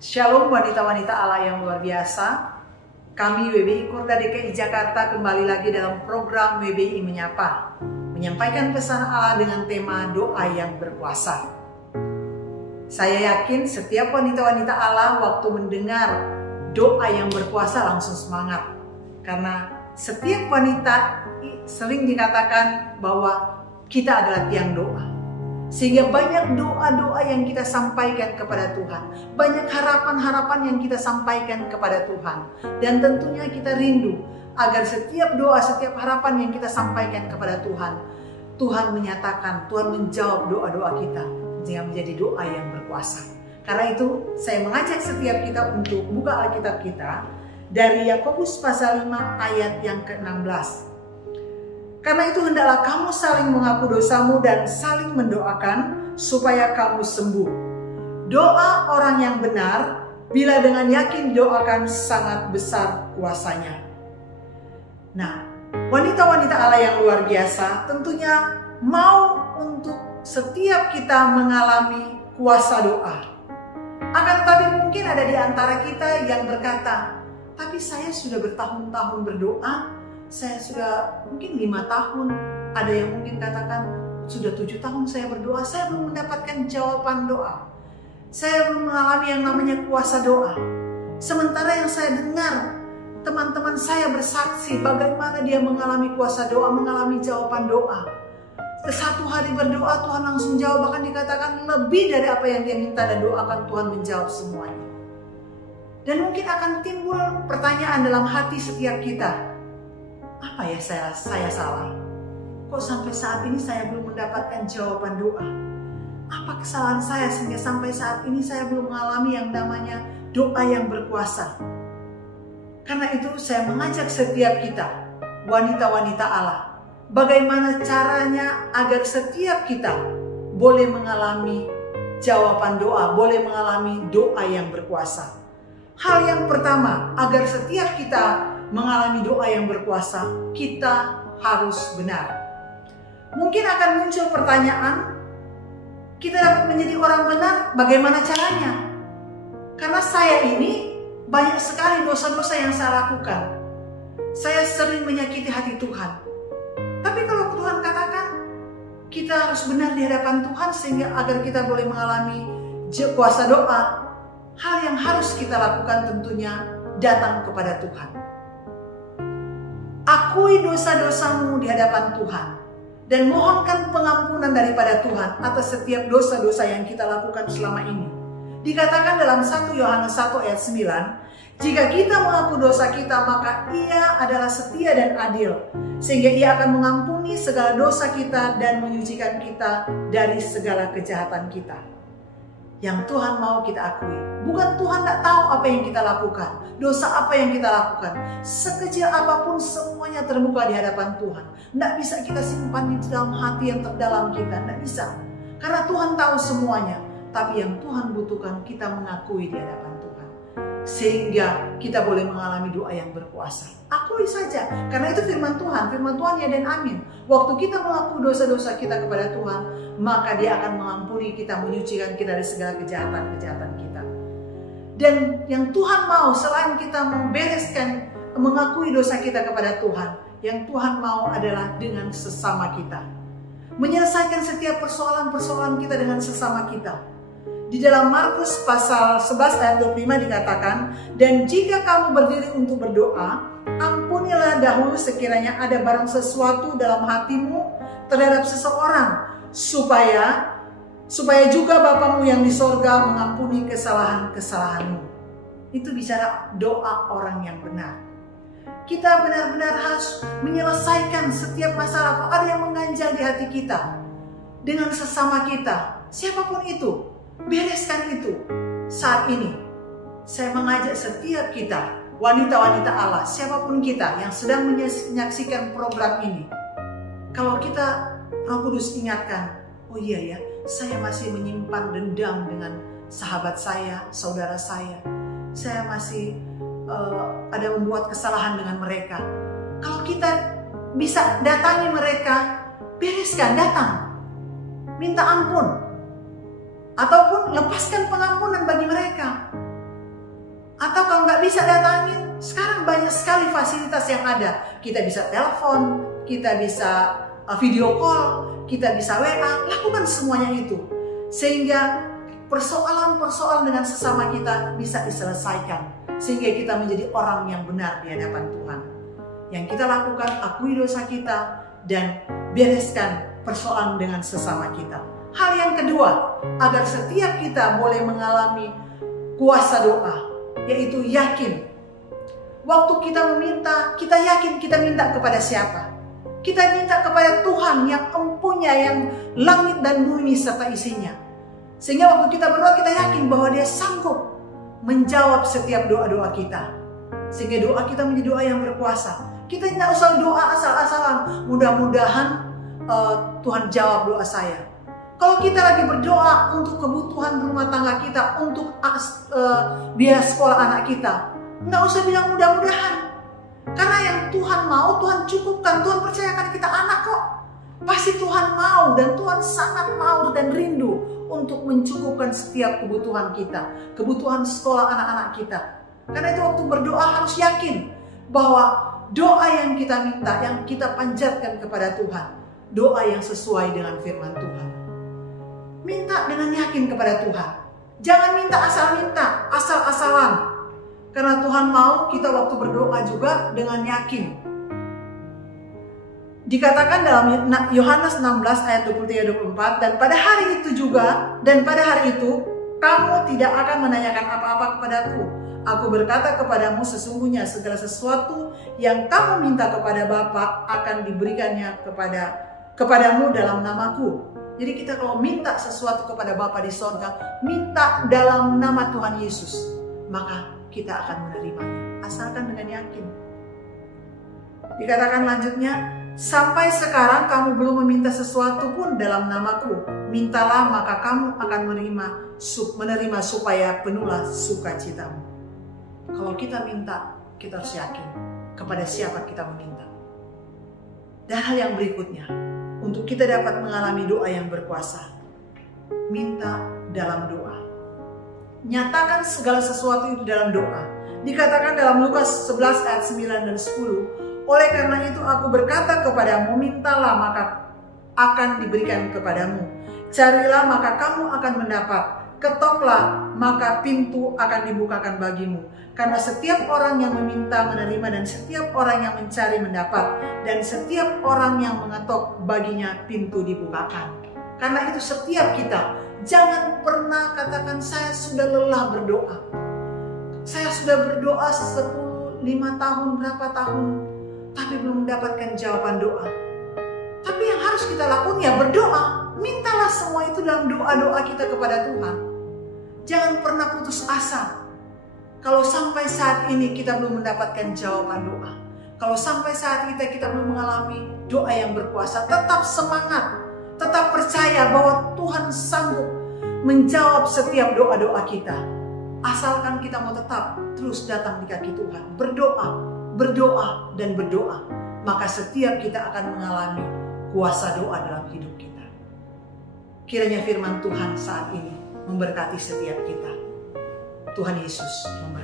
Shalom wanita-wanita Allah yang luar biasa. Kami WBI Kurda DKI Jakarta kembali lagi dalam program WBI Menyapa, menyampaikan pesan Allah dengan tema doa yang berkuasa. Saya yakin setiap wanita-wanita Allah waktu mendengar doa yang berkuasa langsung semangat. Karena setiap wanita sering dikatakan bahwa kita adalah tiang doa. Sehingga banyak doa-doa yang kita sampaikan kepada Tuhan. Banyak harapan-harapan yang kita sampaikan kepada Tuhan. Dan tentunya kita rindu agar setiap doa, setiap harapan yang kita sampaikan kepada Tuhan, Tuhan menyatakan, Tuhan menjawab doa-doa kita sehingga menjadi doa yang berkuasa. Karena itu saya mengajak setiap kita untuk buka Alkitab kita dari Yakobus pasal 5 ayat yang ke-16. Karena itu hendaklah kamu saling mengaku dosamu dan saling mendoakan supaya kamu sembuh. Doa orang yang benar bila dengan yakin doakan sangat besar kuasanya. Nah, wanita-wanita Allah yang luar biasa tentunya mau untuk setiap kita mengalami kuasa doa. Akan tetapi mungkin ada di antara kita yang berkata, tapi saya sudah bertahun-tahun berdoa, saya sudah mungkin 5 tahun, ada yang mungkin katakan sudah 7 tahun saya berdoa, saya belum mendapatkan jawaban doa. Saya belum mengalami yang namanya kuasa doa. Sementara yang saya dengar, teman-teman saya bersaksi bagaimana dia mengalami kuasa doa, mengalami jawaban doa. Satu hari berdoa Tuhan langsung jawab, bahkan dikatakan lebih dari apa yang dia minta dan doakan, Tuhan menjawab semuanya. Dan mungkin akan timbul pertanyaan dalam hati setiap kita, apa ya saya salah? Kok sampai saat ini saya belum mendapatkan jawaban doa? Apa kesalahan saya sehingga sampai saat ini saya belum mengalami yang namanya doa yang berkuasa? Karena itu saya mengajak setiap kita, wanita-wanita Allah, bagaimana caranya agar setiap kita boleh mengalami jawaban doa, boleh mengalami doa yang berkuasa. Hal yang pertama, agar setiap kita mengalami doa yang berkuasa, kita harus benar. Mungkin akan muncul pertanyaan, kita dapat menjadi orang benar, bagaimana caranya? Karena saya ini banyak sekali dosa-dosa yang saya lakukan. Saya sering menyakiti hati Tuhan. Tapi kalau Tuhan katakan, kita harus benar di hadapan Tuhan sehingga agar kita boleh mengalami kuasa doa, hal yang harus kita lakukan tentunya datang kepada Tuhan. Akui dosa-dosamu di hadapan Tuhan dan mohonkan pengampunan daripada Tuhan atas setiap dosa-dosa yang kita lakukan selama ini. Dikatakan dalam 1 Yohanes 1 ayat 9, jika kita mengaku dosa kita, maka Ia adalah setia dan adil, sehingga Ia akan mengampuni segala dosa kita dan menyucikan kita dari segala kejahatan kita. Yang Tuhan mau kita akui. Bukan Tuhan tidak tahu apa yang kita lakukan, dosa apa yang kita lakukan. Sekecil apapun semuanya terbuka di hadapan Tuhan. Tidak bisa kita simpan di dalam hati yang terdalam kita, tidak bisa. Karena Tuhan tahu semuanya. Tapi yang Tuhan butuhkan kita mengakui di hadapan Tuhan. Sehingga kita boleh mengalami doa yang berkuasa. Akui saja, karena itu firman Tuhan ya dan amin. Waktu kita mengaku dosa-dosa kita kepada Tuhan, maka Dia akan mengampuni kita, menyucikan kita dari segala kejahatan-kejahatan kita. Dan yang Tuhan mau, selain kita membereskan, mengakui dosa kita kepada Tuhan, yang Tuhan mau adalah dengan sesama kita. Menyelesaikan setiap persoalan-persoalan kita dengan sesama kita. Di dalam Markus pasal 11 ayat 25 dikatakan, dan jika kamu berdiri untuk berdoa, ampunilah dahulu sekiranya ada barang sesuatu dalam hatimu terhadap seseorang, supaya juga Bapamu yang di sorga mengampuni kesalahan-kesalahanmu. Itu bicara doa orang yang benar. Kita benar-benar harus menyelesaikan setiap masalah. Kalau ada yang mengganjal di hati kita dengan sesama kita, siapapun itu, bereskan itu. Saat ini saya mengajak setiap kita, wanita-wanita Allah, siapapun kita yang sedang menyaksikan program ini, kalau kita Roh Kudus ingatkan, oh iya ya, saya masih menyimpan dendam dengan sahabat saya, saudara saya masih ada membuat kesalahan dengan mereka. Kalau kita bisa datangi mereka, bereskan, datang, minta ampun, ataupun lepaskan pengampunan bagi mereka. Atau kalau nggak bisa datangin, sekarang banyak sekali fasilitas yang ada. Kita bisa telepon, kita bisa video call, kita bisa WA, lakukan semuanya itu. Sehingga persoalan-persoalan dengan sesama kita bisa diselesaikan. Sehingga kita menjadi orang yang benar di hadapan Tuhan. Yang kita lakukan, akui dosa kita dan bereskan persoalan dengan sesama kita. Hal yang kedua, agar setiap kita boleh mengalami kuasa doa, yaitu yakin. Waktu kita meminta, kita yakin kita minta kepada siapa? Kita minta kepada Tuhan yang mempunyai yang langit dan bumi serta isinya. Sehingga waktu kita berdoa, kita yakin bahwa Dia sanggup menjawab setiap doa-doa kita. Sehingga doa kita menjadi doa yang berkuasa. Kita tidak usah doa asal-asalan. Mudah-mudahan Tuhan jawab doa saya. Kalau kita lagi berdoa untuk kebutuhan rumah tangga kita, untuk biaya sekolah anak kita, nggak usah bilang mudah-mudahan. Karena yang Tuhan mau, Tuhan cukupkan. Tuhan percayakan kita anak kok. Pasti Tuhan mau, dan Tuhan sangat mau dan rindu untuk mencukupkan setiap kebutuhan kita. Kebutuhan sekolah anak-anak kita. Karena itu waktu berdoa harus yakin bahwa doa yang kita minta, yang kita panjatkan kepada Tuhan, doa yang sesuai dengan firman Tuhan. Minta dengan yakin kepada Tuhan. Jangan minta, asal-asalan. Karena Tuhan mau kita waktu berdoa juga dengan yakin. Dikatakan dalam Yohanes 16 ayat 23-24, dan pada hari itu kamu tidak akan menanyakan apa-apa kepadaku. Aku berkata kepadamu, sesungguhnya segala sesuatu yang kamu minta kepada Bapa akan diberikannya kepadamu dalam namaku. Jadi kita kalau minta sesuatu kepada Bapa di sorga, minta dalam nama Tuhan Yesus, maka kita akan menerimanya, asalkan dengan yakin. Dikatakan lanjutnya, sampai sekarang kamu belum meminta sesuatu pun dalam namaku. Mintalah maka kamu akan menerima supaya penuhlah sukacitamu. Kalau kita minta, kita harus yakin kepada siapa kita meminta. Dan hal yang berikutnya, untuk kita dapat mengalami doa yang berkuasa, minta dalam doa. Nyatakan segala sesuatu itu dalam doa. Dikatakan dalam Lukas 11 ayat 9 dan 10, oleh karena itu aku berkata kepadamu, mintalah maka akan diberikan kepadamu. Carilah maka kamu akan mendapat. Ketoklah maka pintu akan dibukakan bagimu. Karena setiap orang yang meminta menerima, dan setiap orang yang mencari mendapat, dan setiap orang yang mengetok baginya pintu dibukakan. Karena itu setiap kita jangan pernah katakan saya sudah lelah berdoa. Saya sudah berdoa 5 tahun, berapa tahun, tapi belum mendapatkan jawaban doa. Tapi yang harus kita lakukan ya berdoa. Mintalah semua itu dalam doa-doa kita kepada Tuhan. Jangan pernah putus asa. Kalau sampai saat ini kita belum mendapatkan jawaban doa, kalau sampai saat kita belum mengalami doa yang berkuasa, tetap semangat, tetap percaya bahwa Tuhan sanggup menjawab setiap doa-doa kita. Asalkan kita mau tetap terus datang di kaki Tuhan, berdoa, dan berdoa, maka setiap kita akan mengalami kuasa doa dalam hidup kita. Kiranya firman Tuhan saat ini memberkati setiap kita. Tuhan Yesus memberkati.